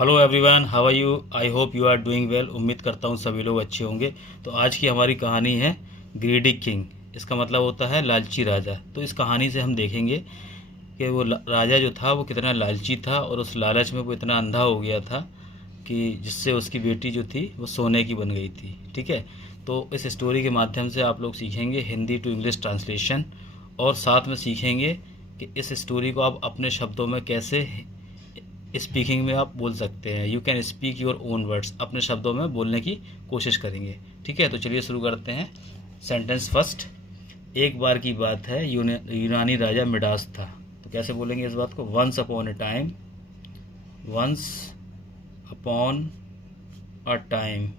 Hello everyone, how are you? I hope you are doing well. उम्मीद करता हूँ सभी लोग अच्छे होंगे। तो आज की हमारी कहानी है ग्रीडी किंग। इसका मतलब होता है लालची राजा। तो इस कहानी से हम देखेंगे कि वो राजा जो था वो कितना लालची था और उस लालच में वो इतना अंधा हो गया था कि जिससे उसकी बेटी जो थी वो सोने की बन गई थी। ठीक है, तो इस स्टोरी के माध्यम से आप लोग सीखेंगे हिंदी टू इंग्लिश ट्रांसलेशन, और साथ में सीखेंगे कि इस स्टोरी को आप अपने शब्दों में कैसे स्पीकिंग में आप बोल सकते हैं। You can speak your own words, अपने शब्दों में बोलने की कोशिश करेंगे। ठीक है, तो चलिए शुरू करते हैं। Sentence first. एक बार की बात है, यूनानी राजा मिडास था। तो कैसे बोलेंगे इस बात को? Once upon a time, once upon a time,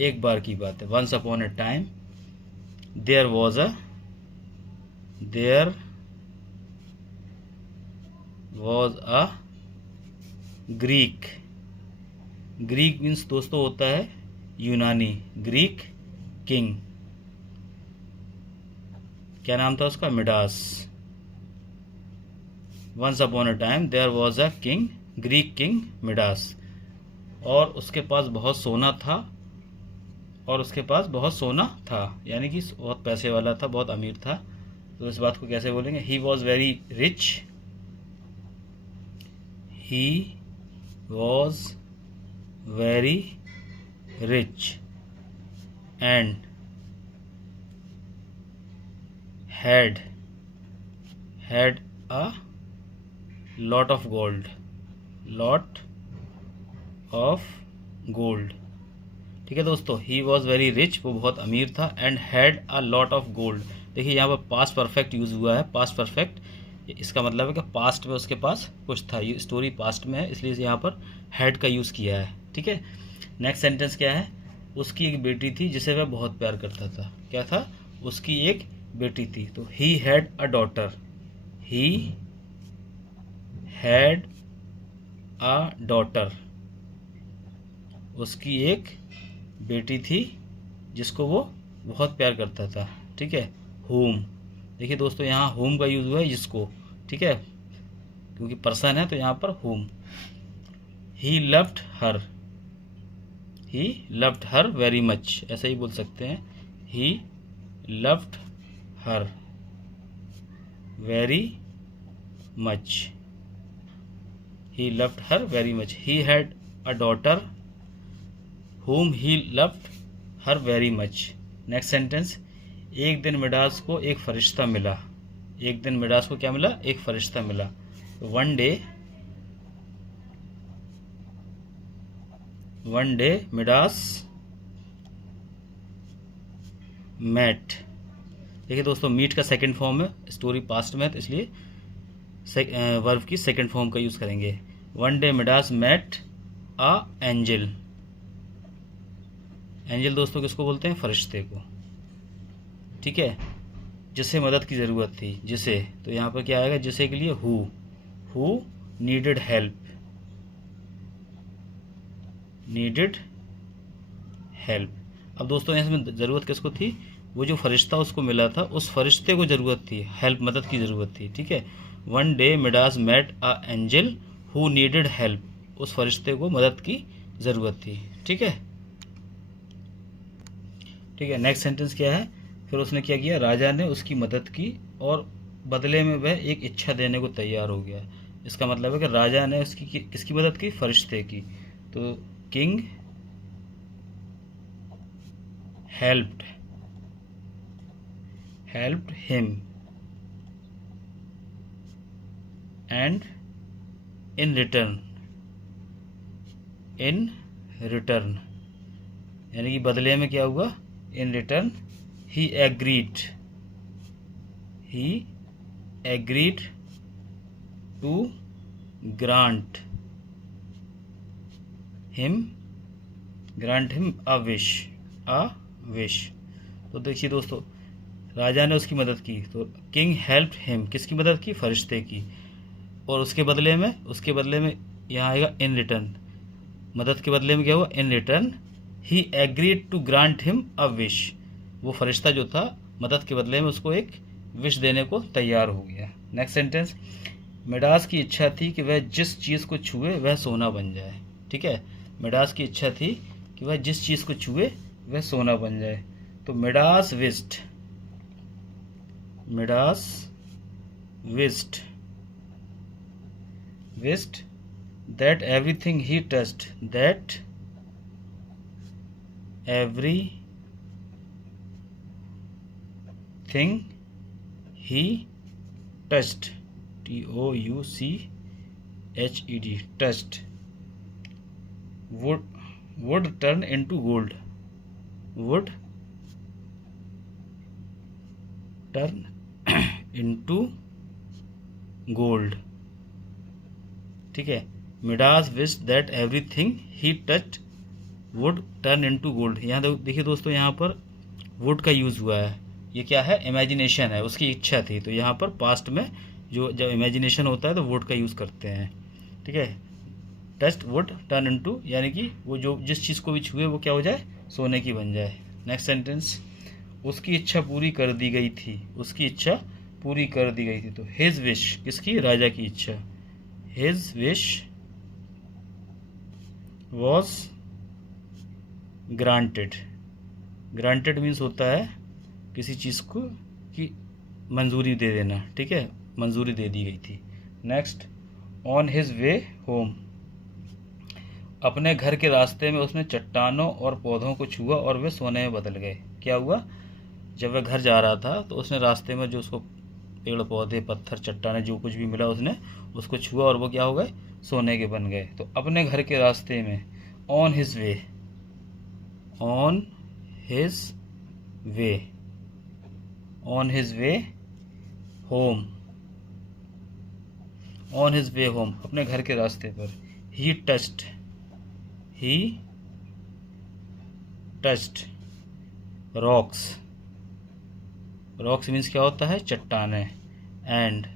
एक बार की बात है। Once upon a time there was a Greek. Greek means दोस्तों होता है यूनानी। ग्रीक किंग, क्या नाम था उसका? Midas. Once upon a time there was a king, Greek king Midas. और उसके पास बहुत सोना था, यानी कि बहुत पैसे वाला था, बहुत अमीर था। तो इस बात को कैसे बोलेंगे? He was very rich, he was very rich and had a lot of gold, ठीक है दोस्तों, ही वॉज वेरी रिच, वो बहुत अमीर था, and had a lot of gold. देखिए यहाँ पर पास्ट परफेक्ट यूज़ हुआ है। पास्ट परफेक्ट, इसका मतलब है कि पास्ट में उसके पास कुछ था। ये स्टोरी पास्ट में है, इसलिए यहाँ पर हैड का यूज़ किया है। ठीक है, नेक्स्ट सेंटेंस क्या है? उसकी एक बेटी थी जिसे वह बहुत प्यार करता था। क्या था? उसकी एक बेटी थी। तो he had a daughter, he had a daughter, उसकी एक बेटी थी जिसको वो बहुत प्यार करता था। ठीक है, होम। देखिए दोस्तों, यहाँ होम का यूज़ हुआ है, जिसको। ठीक है, क्योंकि पर्सन है तो यहाँ पर home. He loved her, he loved her very much, ऐसा ही बोल सकते हैं। He loved her very much, he loved her very much. He had a daughter whom he loved her very much. Next sentence. एक दिन Midas को एक फरिश्ता मिला। एक दिन मिडास को क्या मिला? एक फरिश्ता मिला। One day Midas met. देखिए दोस्तों, मीट का सेकंड फॉर्म है, स्टोरी पास्ट में है तो इसलिए वर्ब की सेकंड फॉर्म का यूज़ करेंगे। One day Midas met a angel. Angel दोस्तों किसको बोलते हैं? फरिश्ते को। ठीक है, जिसे मदद की ज़रूरत थी, जिसे। तो यहाँ पर क्या आएगा? जिसे के लिए हु नीडेड हेल्प। अब दोस्तों यहाँ में ज़रूरत किसको थी? वो जो फरिश्ता उसको मिला था, उस फरिश्ते को ज़रूरत थी हेल्प, मदद की ज़रूरत थी। ठीक है, one day Midas met a angel who needed help, उस फरिश्ते को मदद की ज़रूरत थी। ठीक है, नेक्स्ट सेंटेंस क्या है? फिर उसने क्या किया? राजा ने उसकी मदद की और बदले में वह एक इच्छा देने को तैयार हो गया। इसका मतलब है कि राजा ने उसकी किसकी मदद की? फरिश्ते की। तो king helped him and in return, यानी कि बदले में क्या हुआ? In return he agreed to grant him a wish. तो देखिए दोस्तों, राजा ने उसकी मदद की, तो किंग हेल्प्ड हिम, किसकी मदद की? फरिश्ते की। और उसके बदले में यहाँ आएगा इन रिटर्न। मदद के बदले में क्या हुआ? In return he agreed to grant him a wish. वो फरिश्ता जो था मदद के बदले में उसको एक विश देने को तैयार हो गया। Next sentence. मिडास की इच्छा थी कि वह जिस चीज़ को छुए वह सोना बन जाए। ठीक है, मिडास की इच्छा थी कि वह जिस चीज़ को छुए वह सोना बन जाए। तो Midas wished, Midas wished wished that everything he touched, that every thing he touched, TOUCHED, touched, would turn into gold, would turn into gold। ठीक है, Midas wish that everything he touched would turn into gold. यहाँ देखिए दोस्तों, यहाँ पर would का use हुआ है। ये क्या है, इमेजिनेशन है, उसकी इच्छा थी। तो यहाँ पर पास्ट में जो जब इमेजिनेशन होता है तो वुड का यूज़ करते हैं। ठीक है, टच्ड वुड टर्न इनटू, यानी कि वो जो जिस चीज़ को भी छुए वो क्या हो जाए, सोने की बन जाए। नेक्स्ट सेंटेंस, उसकी इच्छा पूरी कर दी गई थी, उसकी इच्छा पूरी कर दी गई थी। तो हिज विश, किसकी, राजा की इच्छा, his wish was granted. Granted means होता है किसी चीज़ को कि मंजूरी दे देना। ठीक है, मंजूरी दे दी गई थी। Next, on his way home, अपने घर के रास्ते में उसने चट्टानों और पौधों को छुआ और वे सोने में बदल गए। क्या हुआ, जब वह घर जा रहा था तो उसने रास्ते में जो उसको पेड़ पौधे पत्थर चट्टाने जो कुछ भी मिला उसने उसको छुआ और वो क्या हो गए, सोने के बन गए। तो अपने घर के रास्ते में, on his way, on his way, on his way home, on his way home, अपने घर के रास्ते पर। ही टच्ड, ही टच्ड रॉक्स, रॉक्स मीन्स क्या होता है, चट्टाने, एंड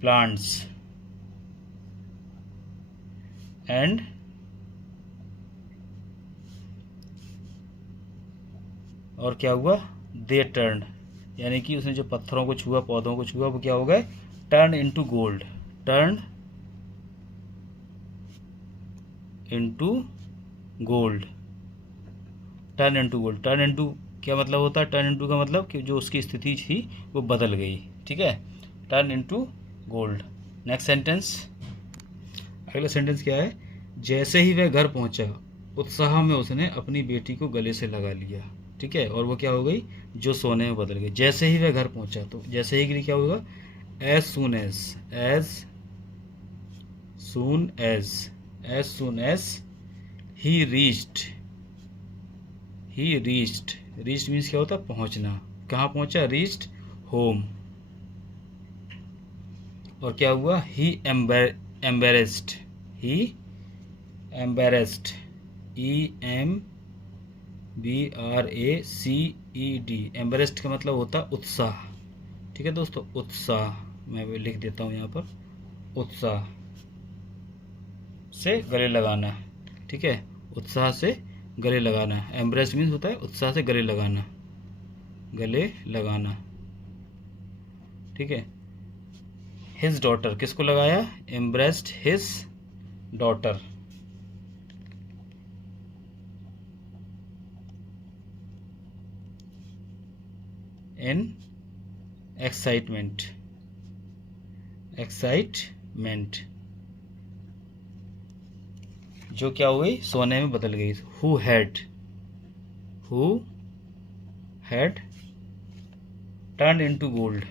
प्लांट्स, एंड और क्या हुआ, दे टर्न, यानी कि उसने जो पत्थरों को छुआ पौधों को छुआ वो क्या हो गए, turn into gold, turn into gold, turn into gold. Turn into क्या मतलब होता है, टर्न इनटू का मतलब कि जो उसकी स्थिति थी वो बदल गई। ठीक है, turn into gold. Next sentence, अगला सेंटेंस क्या है, जैसे ही वह घर पहुंचा उत्साह में उसने अपनी बेटी को गले से लगा लिया। ठीक है, और वो क्या हो गई, जो सोने में बदल गई। जैसे ही वह घर पहुंचा, तो जैसे ही के लिए क्या होगा, as soon as, as soon as, as soon as he reached, he reached, reached means क्या होता है, पहुंचना। कहाँ पहुंचा, रीच्ड होम। और क्या हुआ, ही एम्बेरेस्ड, ही एम्बेरेस्ड, EMBRACED, एम्बेरेस्ड का मतलब होता है उत्साह। ठीक है दोस्तों, उत्साह, मैं भी लिख देता हूँ यहाँ पर, उत्साह से गले लगाना। ठीक है, उत्साह से गले लगाना। एम्ब्रेस मीन्स होता है उत्साह से गले लगाना, गले लगाना। ठीक है, हिज डॉटर, किसको लगाया, embraced his daughter. In excitement, excitement, जो क्या हुई, सोने में बदल गई। Who had turn into gold,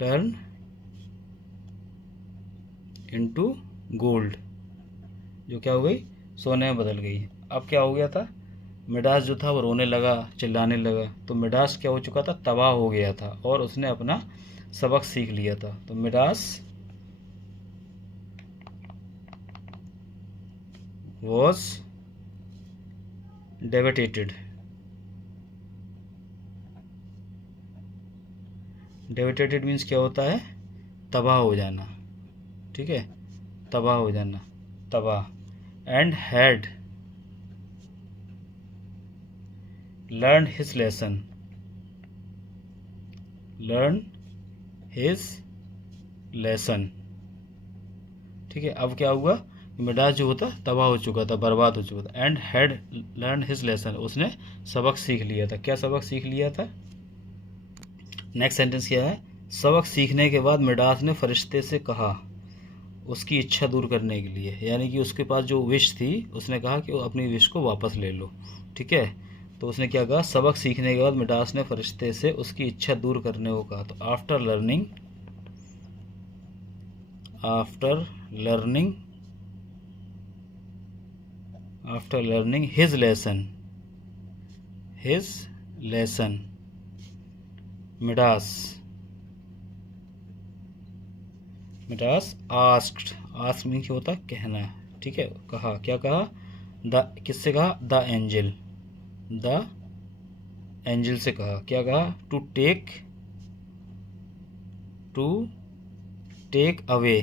turn into gold, जो क्या हो गई, सोने में बदल गई। अब क्या हो गया था, मिडास जो था वो रोने लगा, चिल्लाने लगा। तो मिडास क्या हो चुका था, तबाह हो गया था और उसने अपना सबक सीख लिया था। तो मिडास वॉज डेवेटेटेड, डेवेटेटेड मीन्स क्या होता है, तबाह हो जाना। ठीक है, तबाह हो जाना, तबाह। And had learn his lesson, learn his lesson. ठीक है, अब क्या हुआ, मिडास जो होता तबाह हो चुका था, बर्बाद हो चुका था। And had learn his lesson, उसने सबक सीख लिया था। क्या सबक सीख लिया था? नेक्स्ट सेंटेंस क्या है? सबक सीखने के बाद मिडास ने फरिश्ते से कहा, उसकी इच्छा दूर करने के लिए, यानी कि उसके पास जो विश थी, उसने कहा कि वो अपनी विश को वापस ले लो। ठीक है, तो उसने क्या कहा? सबक सीखने के बाद मिडास ने फरिश्ते से उसकी इच्छा दूर करने को कहा। तो after learning his lesson Midas asked mean क्या होता है? कहना। ठीक है, कहा, क्या कहा? किससे कहा? द एंजल से कहा। क्या कहा? To take away.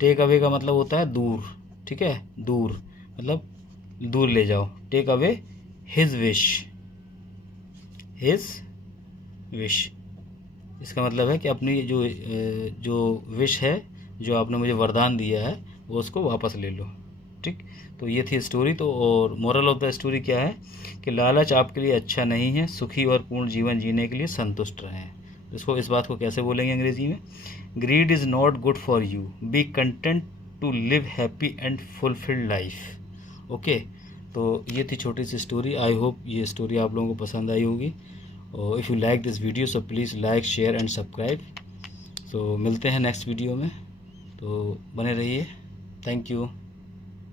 Take away का मतलब होता है दूर। ठीक है, दूर मतलब दूर ले जाओ। Take away his wish. इसका मतलब है कि अपनी जो विश है, जो आपने मुझे वरदान दिया है, वो उसको वापस ले लो। ठीक, तो ये थी स्टोरी। तो और मोरल ऑफ द स्टोरी क्या है कि लालच आपके लिए अच्छा नहीं है, सुखी और पूर्ण जीवन जीने के लिए संतुष्ट रहें। इस बात को कैसे बोलेंगे अंग्रेजी में? Greed is not good for you, be content to live happy and fulfilled life. Okay, तो ये थी छोटी सी स्टोरी। आई होप ये स्टोरी आप लोगों को पसंद आई होगी। और if you like this video so please like, share and subscribe. तो मिलते हैं नेक्स्ट वीडियो में, तो बने रहिए। Thank you.